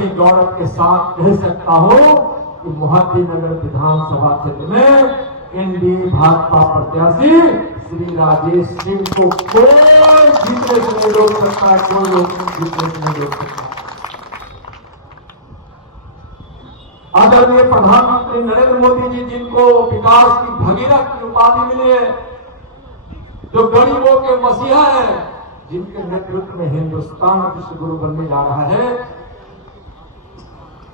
ही गौरव के साथ कह सकता हूं कि मोहद्दीनगर विधानसभा क्षेत्र में एनडीए भाजपा प्रत्याशी श्री राजेश सिंह को कोई जीतने से नहीं रोक सकता, कोई लोग जीतने से नहीं रोक सकता। आदरणीय प्रधानमंत्री नरेंद्र मोदी जी, जिनको विकास की भगीरथ की उपाधि मिली है, जो गरीबों के मसीहा है, जिनके नेतृत्व में हिंदुस्तान विश्व गुरु बनने जा रहा है,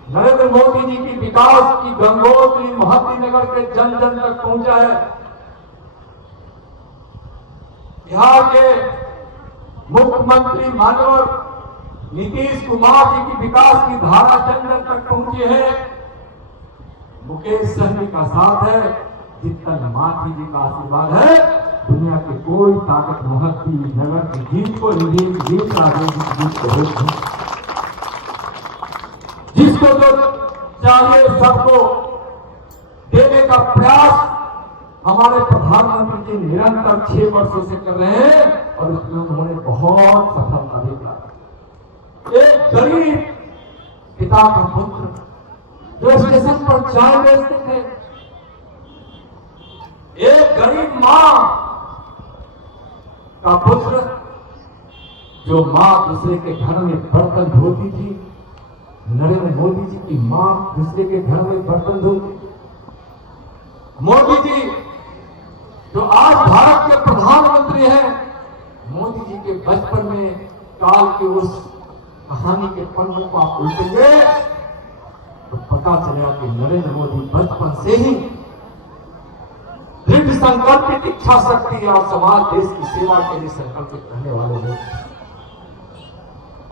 नरेंद्र मोदी जी की विकास की गंगोत्री मोहद्दीनगर के जन जन तक पहुंचा है। बिहार के मुख्यमंत्री माननीय नीतीश कुमार जी की विकास की धारा जन जन तक पहुंची है। मुकेश सहनी का साथ है, जितना माथी जी का आशीर्वाद है, दुनिया की कोई ताकत मोहद्दीनगर की जीत को जिसको जो चाहिए सबको देने का प्रयास हमारे प्रधानमंत्री जी निरंतर 6 वर्षों से कर रहे हैं और उसमें उन्होंने बहुत सफलता देखा। एक गरीब पिता का पुत्र जो स्टेशन पर चाय बेचते थे, एक गरीब मां का पुत्र जो मां दूसरे के घर में बर्तन धोती थी, नरेंद्र मोदी जी की मां दूसरे के घर में बर्तन धोती। मोदी जी जो आज भारत के प्रधानमंत्री हैं, मोदी जी के बचपन में काल के उस कहानी के पन्नों को आप उल्टेंगे तो पता चलेगा कि नरेंद्र मोदी बचपन से ही दृढ़ संकल्पित इच्छा शक्ति और समाज देश की सेवा के लिए संकल्पित रहने वाले लोग।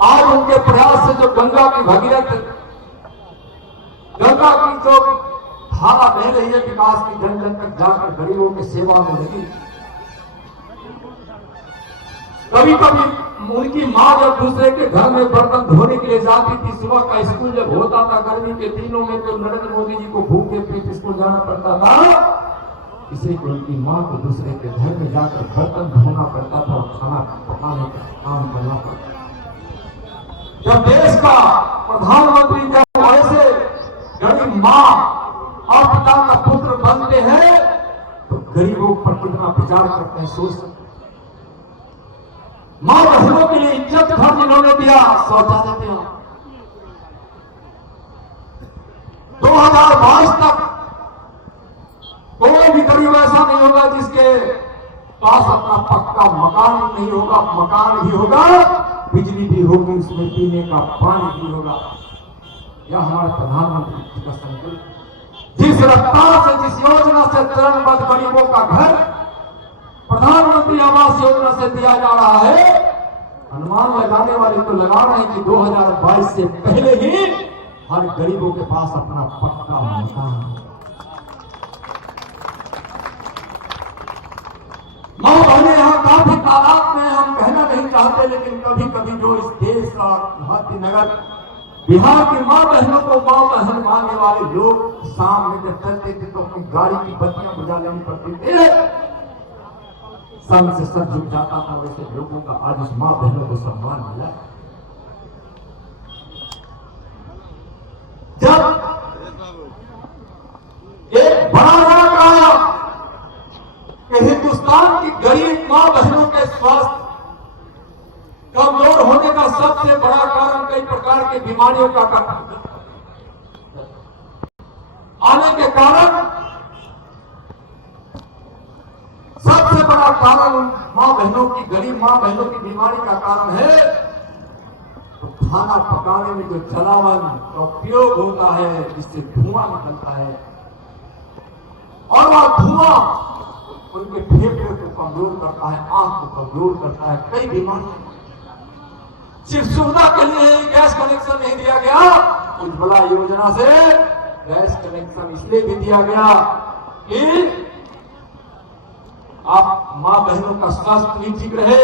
आज उनके प्रयास से जो गंगा की भगीरथ, गंगा की जो धारा बह रही है विकास की, जन जन तक जाकर गरीबों की सेवा में लगी। कभी कभी उनकी मां जब दूसरे के घर में बर्तन धोने के लिए जाती थी, सुबह का स्कूल जब होता था गर्मी के दिनों में, तो नरेंद्र मोदी जी को भूखे पेट स्कूल जाना पड़ता था, इसलिए उनकी मां को दूसरे के घर में जाकर बर्तन धोना पड़ता था और खाना पकाने का काम करना पड़ता था। जब देश का प्रधानमंत्री जब ऐसे गरीब मां और पिता का पुत्र बनते हैं तो गरीबों पर कितना विचार करते हैं, सोच सकते हैं। मां बहनों के लिए इज्जत घर जिन्होंने दिया, शौचालय दिया। 2022 तक कोई भी गरीब ऐसा नहीं होगा जिसके पास अपना पक्का मकान नहीं होगा। मकान भी होगा, बिजली भी होगी, उसमें पीने का पानी भी होगा। यह हमारे प्रधानमंत्री जी का संकल्प। जिस रफ्तार से, जिस योजना से चरणबद्ध गरीबों का घर प्रधानमंत्री आवास योजना से दिया जा रहा है, अनुमान लगाने वाले तो लगा रहे हैं कि 2022 से पहले ही हर गरीबों के पास अपना पक्का मकान। मां बहने यहाँ काफी तादाद में, हम कहना नहीं चाहते, लेकिन कभी कभी जो इस देश का मोहद्दीनगर बिहार की मां बहनों को मां बहन मानने वाले लोग शाम में जब चलते थे तो अपनी गाड़ी की बत्तियां बुझा लेनी पड़ती थी, सन से सर झुक जाता था। वैसे लोगों का आज उस मां बहनों को सम्मान मिला। जब एक बड़ा वर्ग आया कि हिंदुस्तान की गरीब मां बहनों के स्वास्थ्य कमजोर होने का सबसे बड़ा कारण कई प्रकार की बीमारियों का आने के कारण, सबसे बड़ा कारण मां बहनों की, गरीब मां बहनों की बीमारी का कारण है तो खाना पकाने में जो जलावन का उपयोग होता है, जिससे धुआं निकलता है, और वह धुआं उनके फेफड़े को कमजोर करता है, आंख को कमजोर करता है, कई बीमारियां। सिर्फ सुविधा के लिए ही गैस कनेक्शन नहीं दिया गया, उज्ज्वला योजना से गैस कनेक्शन इसलिए भी दिया गया कि आप मां बहनों का स्वास्थ्य भी ठीक रहे,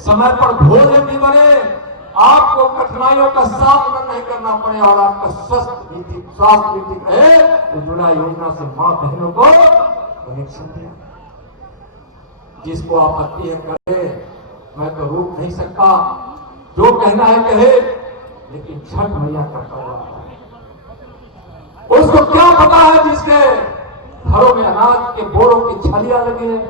समय पर भोजन भी बने, आपको कठिनाइयों का सामना नहीं करना पड़े और आपका स्वास्थ्य भी ठीक रहे। उज्ज्वला योजना से मां बहनों को कनेक्शन दिया। जिसको आपत्ति है करे, मैं तो रोक नहीं सकता, जो कहना है कहे, लेकिन छठ मैया का पर्व आता है। उसको क्या पता है जिसके घरों में अनाज के बोरों की छलियां लगी है,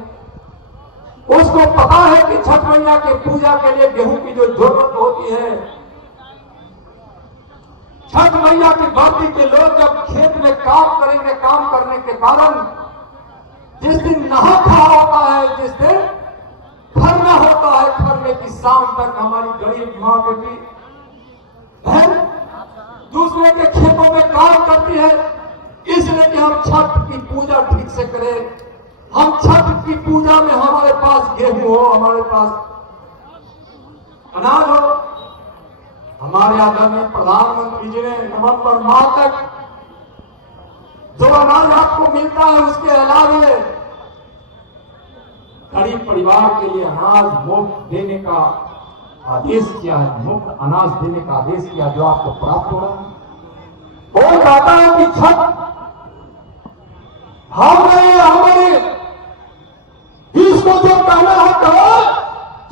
उसको पता है कि छठ मैया के पूजा के लिए गेहूं की जो जरूरत होती है, छठ मैया की धरती के लोग जब खेत में काम करेंगे, काम करने के कारण जिस दिन नहा खा होता है, जिस दिन खरना होता है, खरने की शाम तक हमारी गरीब मां बेटी बहन दूसरे के खेतों में काम करती है, इसलिए कि हम छठ की पूजा ठीक से करें। हम छठ की पूजा में हमारे पास गेहूं हो, हमारे पास अनाज हो। हमारे आदरणीय प्रधानमंत्री जी ने नवंबर माह तक जो अनाज आपको मिलता है उसके अलावे गरीब परिवार के लिए अनाज मुफ्त देने का आदेश किया है, मुफ्त अनाज देने का आदेश किया, जो आपको प्राप्त हो रहा है। बोल जाता है कि छठ हमारे इसको जो कहना है तो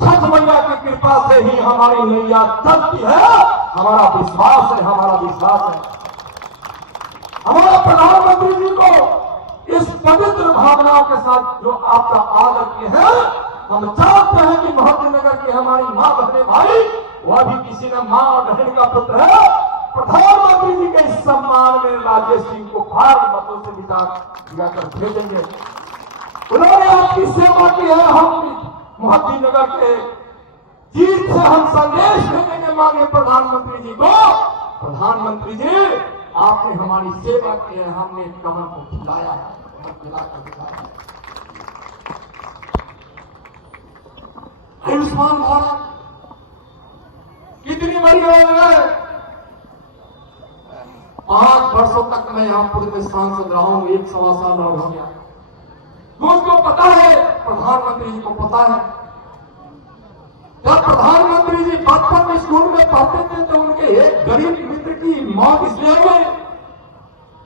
छठ मैया की कृपा से ही हमारी नैया चलती है। हमारा विश्वास है, हमारा विश्वास है। हमारे प्रधानमंत्री जी को इस पवित्र भावनाओं के साथ जो आपका आदर किए हैं, हम चाहते हैं कि मोहद्दीनगर की हमारी मां बहने भाई, वह भी किसी न मां और बहन का पुत्र है, प्रधानमंत्री जी के इस सम्मान में राजेश सिंह को भारी मतों से जिताकर भेजेंगे। उन्होंने आपकी सेवा की है। हम मोहद्दीनगर के जीत से हम संदेश देने मांगे प्रधानमंत्री जी को, प्रधानमंत्री जी आपने हमारी सेवा की है, हमने कमल को खिलाया है, खिलाकर दिखाया। आयुष्मान भारत कितनी बड़ी योजना है। 5 वर्षों तक मैं यहां पूर्व में सांसद रहा हूं, 1-1.25 साल और हो गया। मुझको पता है, प्रधानमंत्री जी को पता है। जब प्रधानमंत्री जी बचपन में स्कूल में पढ़ते थे तो उनके एक गरीब मित्र की मौत इसलिए हो गई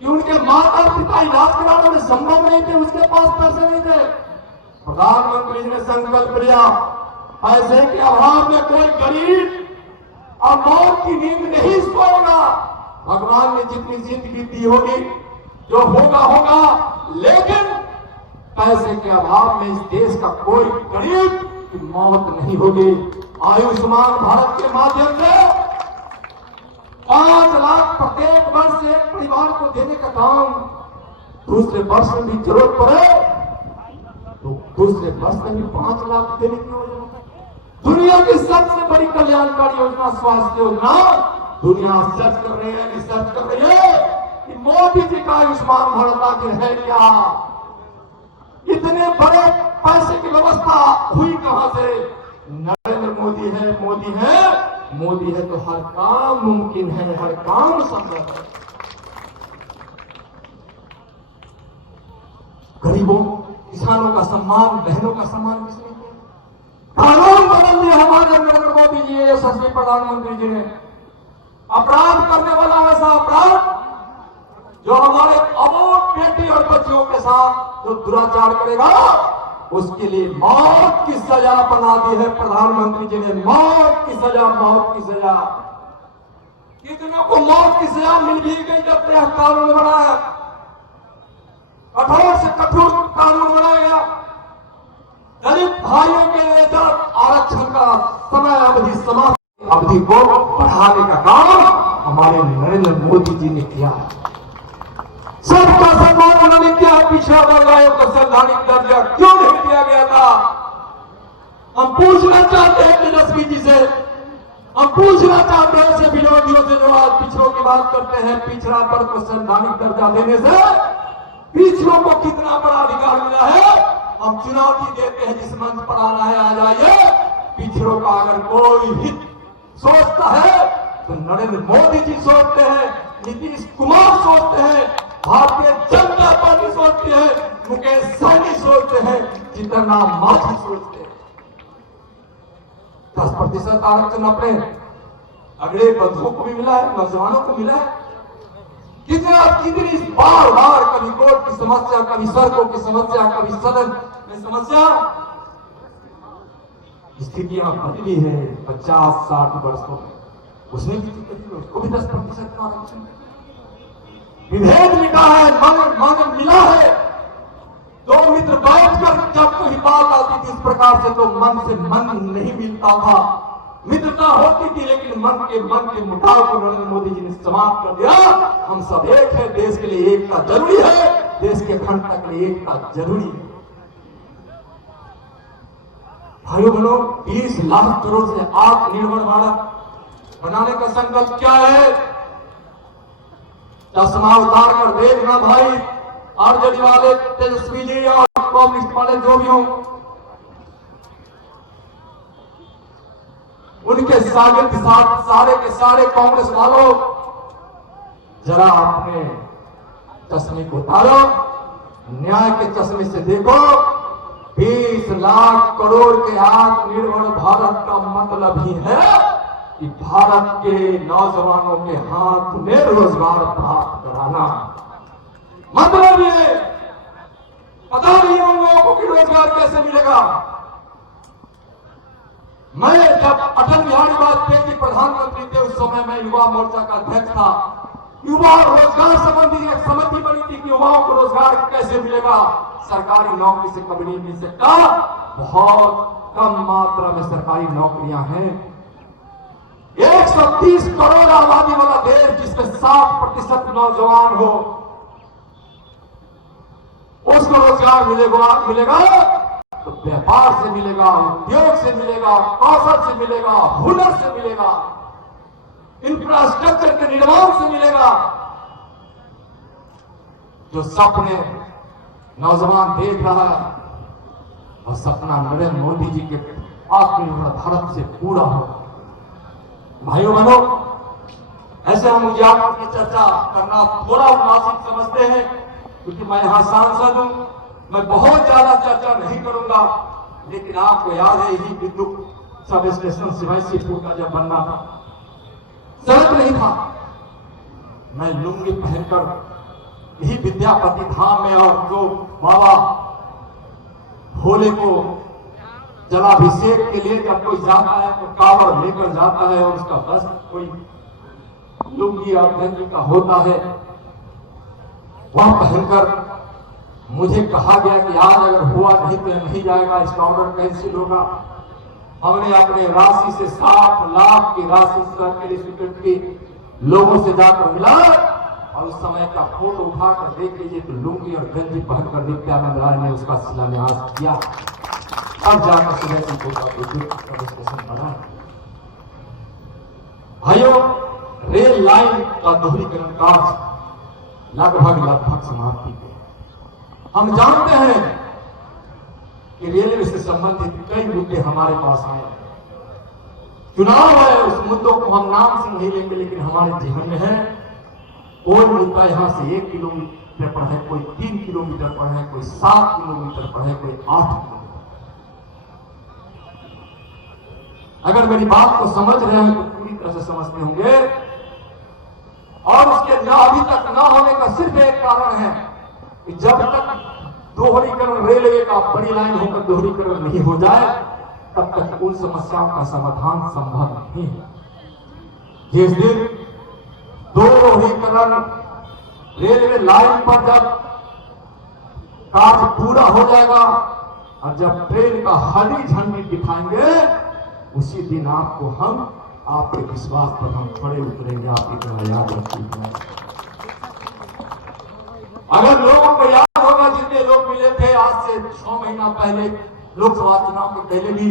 कि उनके माता पिता इलाज कराने में संभव नहीं थे, उसके पास पैसे नहीं थे। प्रधानमंत्री जी ने संकल्प लिया, पैसे के अभाव में कोई गरीब और मौत की नींद नहीं सोएगा। भगवान ने जितनी जिंदगी दी होगी, जो होगा होगा, लेकिन पैसे के अभाव में इस देश का कोई गरीब की मौत नहीं होगी। आयुष्मान भारत के माध्यम से 5 लाख प्रत्येक वर्ष एक परिवार को देने का काम, दूसरे वर्ष में भी जरूरत पड़े तो दूसरे वर्ष में भी 5 लाख देने की योजना। दुनिया की सबसे बड़ी कल्याणकारी योजना स्वास्थ्य योजना। दुनिया सर्च कर रही है, रिसर्च कर रही है कि मोदी जी का आयुष्मान भारत आखिर है क्या, इतने बड़े पैसे की व्यवस्था हुई कहां से। नरेंद्र मोदी है, मोदी है, मोदी है तो हर काम मुमकिन है, हर काम संभव है। गरीबों किसानों का सम्मान, बहनों का सम्मान किसने किया? कानून बदल दिया हमारे नरेंद्र मोदी जी, यशस्वी प्रधानमंत्री जी ने। अपराध करने वाला ऐसा अपराध जो हमारे अबोध बेटी और बच्चियों के साथ जो दुराचार करेगा, उसके लिए मौत की सजा बना दी है प्रधानमंत्री जी ने। मौत की सजा, मौत की सजा। कितनों को मौत की सजा मिल भी गई जब यह कानून बना है। कठोर से कठोर कानून बनाया गया। दलित भाइयों के लिए जब आरक्षण का समय अवधि को बढ़ाने का काम हमारे नरेंद्र मोदी जी ने किया है। सबका सम्मान उन्होंने किया। पिछड़ा वर्ग आयोग को संवैधानिक दर्जा क्यों नहीं दिया गया था? हम पूछना चाहते हैं तेजस्वी जी से, हम पूछना चाहते हैं ऐसे विरोधियों से जो आज पिछड़ों की बात करते हैं। पिछड़ा वर्ग को संवैधानिक दर्जा देने से पिछड़ों को कितना बड़ा अधिकार मिला है। हम चुनौती देते हैं, जिस मंच पर आना है आ जाइए। पिछड़ों का अगर कोई हित सोचता है तो नरेंद्र मोदी जी सोचते हैं, नीतीश कुमार सोचते हैं, भारतीय जनता पार्टी सोचती है, मुकेश सहनी सोचते हैं, जितना मांझी सोचते हैं। 10% आरक्षण अपने अगले बंधुओं को भी मिला है, नौजवानों को मिला है। कितनी बार बार कभी कोर्ट की समस्या, कभी सड़कों की समस्या, कभी सदन में समस्या। स्थितियां बदली है 50-60 वर्षों में। उसने भी टिकट दी, उसको भी 10% का आरक्षण। विभेद मिटा है, मन मिला है। दो मित्र बैठकर जब कोई बात आती थी इस प्रकार से तो मन से मन नहीं मिलता था, मित्रता होती थी, लेकिन मन के मुटाव को नरेंद्र मोदी जी ने समाप्त कर दिया। हम सब एक है, देश के लिए एकता जरूरी है, देश के अखंडता के लिए एकता जरूरी है। भाइयों बहनों, 20 लाख करोड़ से आत्मनिर्भर भारत बनाने का संकल्प क्या है? चश्मा उतार कर देखना भाई, आरजेडी वाले, तेजस्वी जी और कम्युनिस्ट वाले जो भी हों, उनके सागर के साथ सारे के सारे कांग्रेस वालों, जरा अपने चश्मे को उतारो, न्याय के चश्मे से देखो। 20 लाख करोड़ के आत्मनिर्भर भारत का मतलब ही है कि भारत के नौजवानों के हाथ में रोजगार प्राप्त कराना। मतलब ये पता नहीं उन लोगों को कि रोजगार कैसे मिलेगा। मैं जब अटल बिहारी वाजपेयी जी प्रधानमंत्री थे, उस समय मैं युवा मोर्चा का अध्यक्ष था। युवा रोजगार संबंधी एक समिति बनी थी कि युवाओं को रोजगार कैसे मिलेगा। सरकारी नौकरी से कभी नहीं मिल सकता, बहुत कम मात्रा में सरकारी नौकरियां हैं। 130 करोड़ आबादी वाला देश जिसमें 60% नौजवान हो, उसको रोजगार मिलेगा तो व्यापार से मिलेगा, उद्योग से मिलेगा, कौशल से मिलेगा, हुनर से मिलेगा, इंफ्रास्ट्रक्चर के निर्माण से मिलेगा। जो सपने नौजवान देख रहा है और सपना नरेंद्र मोदी जी के आत्मनिर्भर भारत से पूरा हो। भाइयों बहनों, ऐसे हम उजागर की चर्चा करना थोड़ा उनासिक समझते हैं, क्योंकि मैं यहां सांसद हूं, मैं बहुत ज्यादा चर्चा नहीं करूंगा। लेकिन आपको याद है, यही विद्युत सब स्टेशन सिवाईसीपुर का जब बनना था, सड़क नहीं था। मैं लुंगी पहनकर यही विद्यापति धाम में, और जो बाबा भोले को जलाभिषेक के लिए जब कोई जाता है तो कावड़ लेकर जाता है, और उसका बस कोई लुंगी और गंजी का होता है, वह पहनकर मुझे कहा गया कि आज अगर हुआ नहीं तो नहीं जाएगा, इसका ऑर्डर कैंसिल होगा। हमने अपने राशि से 60 लाख की राशि सर्किल इंस्टीट्यूट के लोगों से जाकर मिला, और उस समय का फोटो उठाकर देख लीजिए तो लुंगी और गंजी पहनकर नित्यानंद राय ने उसका शिलान्यास किया। अब जाकर स्टेशन बना। भाइयों, रेल लाइन का दोहरीकरण कार्य लगभग समाप्ति पे। हम जानते हैं कि रेलवे से संबंधित कई मुद्दे हमारे पास आए। चुनाव है, उस मुद्दों को हम नाम से नहीं लेंगे, लेकिन हमारे जीवन में है। कोई मुद्दा यहां से 1 किलोमीटर पर है, कोई 3 किलोमीटर पर है, कोई 7 किलोमीटर पर है, कोई 8 किलोमीटर। अगर मेरी बात को समझ रहे हैं तो पूरी तरह से समझते होंगे। और उसके अभी तक न होने का सिर्फ एक कारण है कि जब तक दोहरीकरण रेलवे का बड़ी लाइन होकर दोहरीकरण नहीं हो जाए, तब तक उन समस्याओं का समाधान संभव नहीं है। जिस दिन दोहरीकरण रेलवे लाइन पर जब कार्य पूरा हो जाएगा और जब ट्रेन का हरी झंडी दिखाएंगे, उसी दिन आपको हम आपके विश्वास पर हम खड़े उतरेंगे। आपकी तरह याद रखिए। अगर लोगों को याद होगा, जितने लोग मिले थे आज से 6 महीना पहले लोकसभा चुनाव के पहले भी,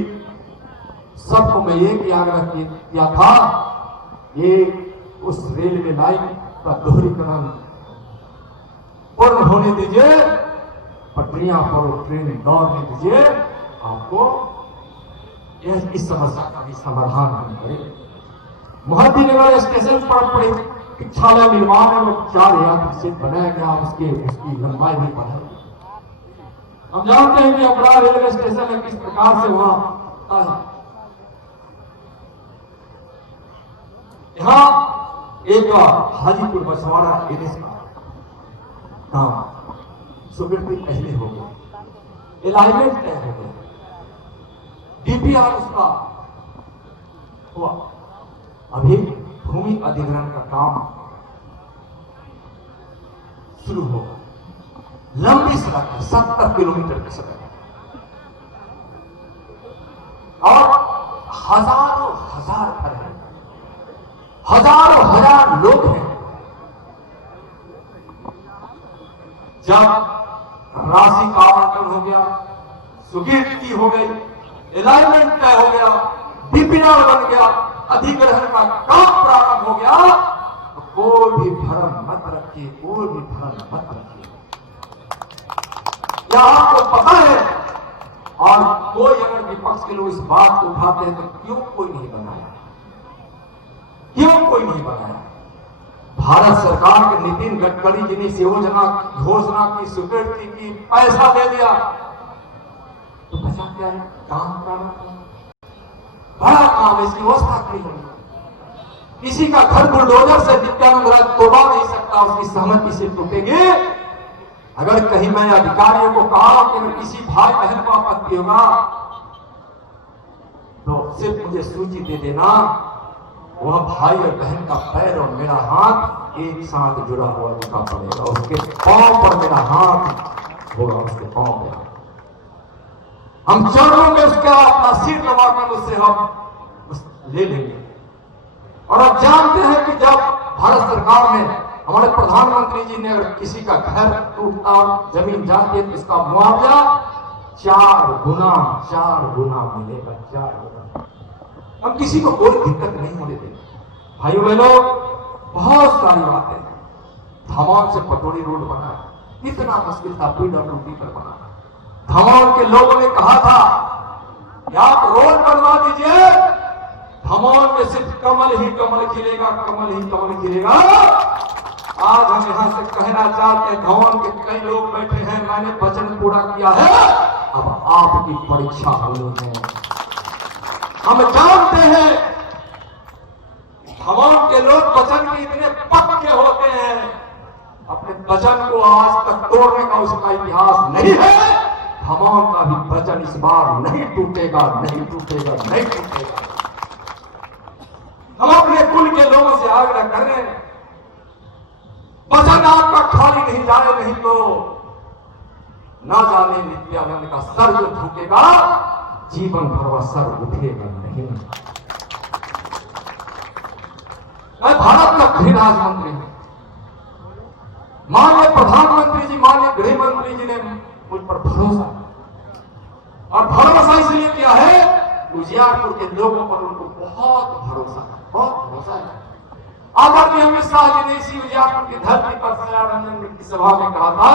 सबको मैं एक आग्रह किया था, ये उस रेलवे लाइन का दोहरीकरण पूर्ण होने दीजिए, पटरियां पर ट्रेन दौड़ने दीजिए। आपको इस समस्या का भी समाधान हम करें। मोहद्दीनगर स्टेशन पर प्रतीक्षालय निर्माण में 4 यात्री सीट बनाया गया, उसकी लंबाई भी बढ़ाई। हम जानते हैं कि अपना रेलवे स्टेशन है किस प्रकार से वहां है। यहां एक हाजीपुर बछवाड़ा एनएच का काम स्वीकृति पहले हो गया, अलाइनमेंट तय हो गया, डीपीआर उसका हुआ। अभी भूमि अधिग्रहण का काम शुरू होगा। लंबी सड़क है, 70 किलोमीटर की सड़क है और हजारों हजार घर हैं, हजारों हजार लोग हैं। जब राशि का आवंटन हो गया, स्वीकृति हो गई, अलाइनमेंट तय हो गया, डीपीआर बन गया, अधिग्रहण का काम प्रारंभ हो गया, तो कोई भी भ्रम मत रखिए, कोई भी भ्रम मत रखिए। क्या आपको पता है? और कोई अगर विपक्ष के लोग इस बात को उठाते हैं तो क्यों कोई नहीं बनाया? क्यों कोई नहीं बनाया? भारत सरकार के नितिन गडकरी जी ने इस योजना घोषणा की, स्वीकृति की, पैसा दे दिया, तो बचा क्या है? काम प्रारंभ, बड़ा काम है, इसकी व्यवस्था खड़ी होगी। किसी का घर बुलडोजर से नित्यानंद राय तोड़ा नहीं सकता, उसकी सहमति से टूटेगी। अगर कहीं मैं अधिकारियों को कहा कि अगर किसी भाई बहन को आपत्ति होगा तो सिर्फ मुझे सूची दे देना, वह भाई और बहन का पैर और मेरा हाथ एक साथ जुड़ा हुआ दिखा पड़ेगा, उसके पांव पर मेरा हाथ होगा, उसके पांव पे हम चरणों में उसका अपना सिर दबाकर उससे हम ले लेंगे। और आप जानते हैं कि जब भारत सरकार में हमारे प्रधानमंत्री जी ने अगर किसी का घर टूटता, जमीन जाती है तो इसका मुआवजा 4 गुना मिलेगा, 4 गुना। हम किसी को कोई दिक्कत नहीं होने देंगे। भाइयों बहनों, बहुत सारी बातें, धमाल से पटोरी रोड बना है, कितना मुश्किल था PWD पर बना। धमाल के लोगों ने कहा था कि आप रोड बनवा दीजिए, धमाल में सिर्फ कमल ही कमल खिलेगा, कमल ही कमल खिलेगा। आज हम यहां से कहना चाहते हैं, धमाल के कई लोग बैठे हैं, मैंने वचन पूरा किया है, अब आपकी परीक्षा होनी है। हम जानते हैं धमाल के लोग वचन के इतने पक्के होते हैं, अपने वचन को आज तक तोड़ने का उसका इतिहास नहीं है। धमाल का भी वचन इस बार नहीं टूटेगा, नहीं टूटेगा, नहीं टूटेगा। हम अपने कुल के लोगों से आग्रह कर रहे हैं, वचन आपका खाली नहीं जाए, नहीं तो ना जाने नित्यानंद का सर जो झुकेगा, जीवन भर वह सर उठेगा नहीं। मैं भारत का गृह राज्य मंत्री हूं, माननीय प्रधानमंत्री जी, माननीय गृह मंत्री जी ने मुझ पर भरोसा, और भरोसा इसलिए किया है, उजियारपुर के लोगों पर उनको बहुत भरोसा है, बहुत भरोसा है। आदरणीय अमित शाह जी ने इसी उजियारपुर की धरती पर सयानंद की सभा में कहा था,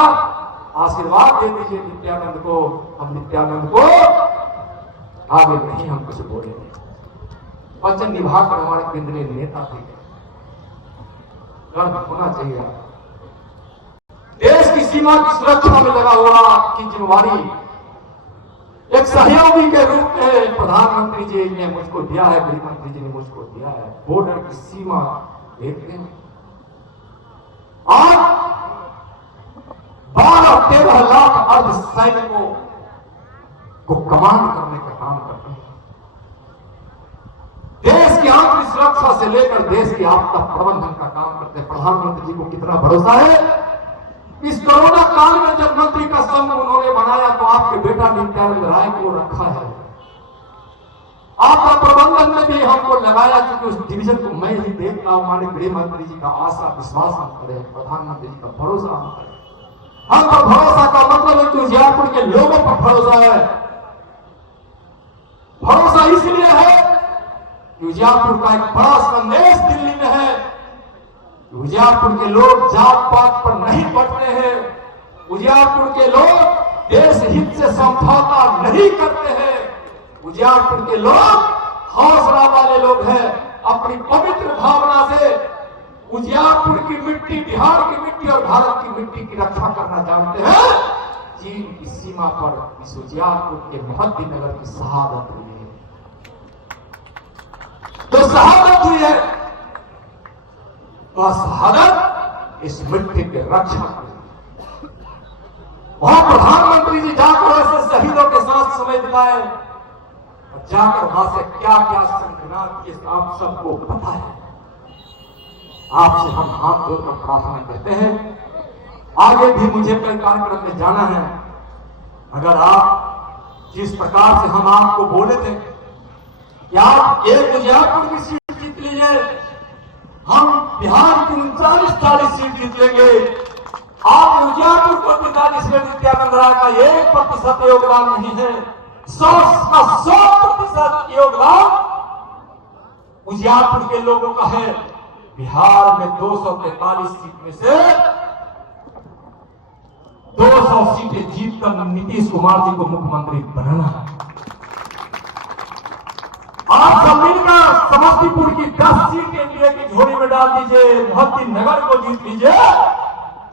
आशीर्वाद दे दीजिए नित्यानंद को, हम नित्यानंद को आगे नहीं हम कुछ बोलेंगे। वचन निभाकर हमारे केंद्रीय नेता थे, गर्व होना चाहिए। देश की सीमा की सुरक्षा में लगा हुआ की जिम्मेवारी एक सहयोगी के रूप में प्रधानमंत्री जी ने मुझको दिया है, गृह मंत्री जी ने मुझको दिया है। बॉर्डर की सीमा देखते हैं, आज 12-13 लाख अर्ध सैनिकों को कमांड करने का काम करते हैं। देश की आंतरिक सुरक्षा से लेकर देश की आपदा प्रबंधन का काम करते हैं। प्रधानमंत्री जी को कितना भरोसा है, इस कोरोना काल में जब मंत्री का संघ उन्होंने बनाया तो आपके बेटा नित्यानंद राय को रखा है। आपका प्रबंधन में भी हमको लगाया, क्योंकि उस डिवीजन को मैं ही देखता हूं। हमारे गृह मंत्री जी का आशा विश्वास हम करें, प्रधानमंत्री जी का भरोसा हम करें। हम पर भरोसा का मतलब है कि उजियारपुर के लोगों पर भरोसा है। भरोसा इसलिए है कि उजियारपुर का एक बड़ा संदेश दिल्ली में है। उजियारपुर के लोग जात पात पर नहीं बंटते हैं, उजियारपुर के लोग देश हित से समझौता नहीं करते हैं। उजियारपुर के लोग हौसला वाले लोग हैं, अपनी पवित्र भावना से उजियारपुर की मिट्टी, बिहार की मिट्टी और भारत की मिट्टी की रक्षा करना जानते हैं। चीन की सीमा पर इस उजियारपुर के मोहद्दी नगर की शहादत हुई है, तो शहादत हुई है, वह शहादत इस मिट्टी के रक्षा की। वहां प्रधानमंत्री जी जाकर ऐसे शहीदों के साथ समय बिताए, जाकर वहां से क्या क्या संघर्ष किए आप सबको पता है। आपसे हम हाथ जोड़कर प्रार्थना करते हैं, आगे भी मुझे कई कार्यक्रम में जाना है। अगर आप जिस प्रकार से हम आपको बोले थे कि आप एक उजियारपुर की सीट जीत लीजिए, हम बिहार की 39-40 सीट जीत लेंगे, आप उजियारपुर को 45 में नित्यानंद राय का 1% योगदान नहीं है, 100% योगदान उजियारपुर के लोगों का है। बिहार में 243 सीट में से 200 सीटें जीतकर नीतीश कुमार जी को मुख्यमंत्री बनाना है। आप सब मिलकर समस्तीपुर की 10 सीट एनडीए की झोली में डाल दीजिए, मोहद्दीन नगर को जीत लीजिए,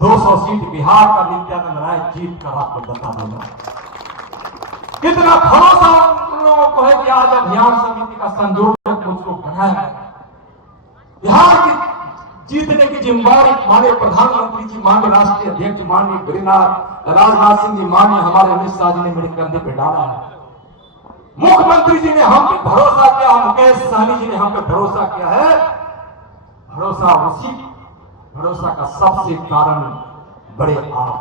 200 सीट बिहार का नित्यानंद राय जीत कर आपको बता दूंगा। कितना भरोसा उन लोगों को है कि आज अभियान समिति का संयोजक मुझको बनाया है। बिहार की जीतने की जिम्मेदारी माननीय प्रधानमंत्री जी, माननीय राष्ट्रीय अध्यक्ष माननीय गृहनाथ राजनाथ सिंह जी, माननीय हमारे अमित शाह जी ने मेरे कंधे पे डाला है। मुख्यमंत्री जी ने हम पे भरोसा किया, मुकेश सहनी जी ने हम पे भरोसा किया है। भरोसा का सबसे कारण बड़े आप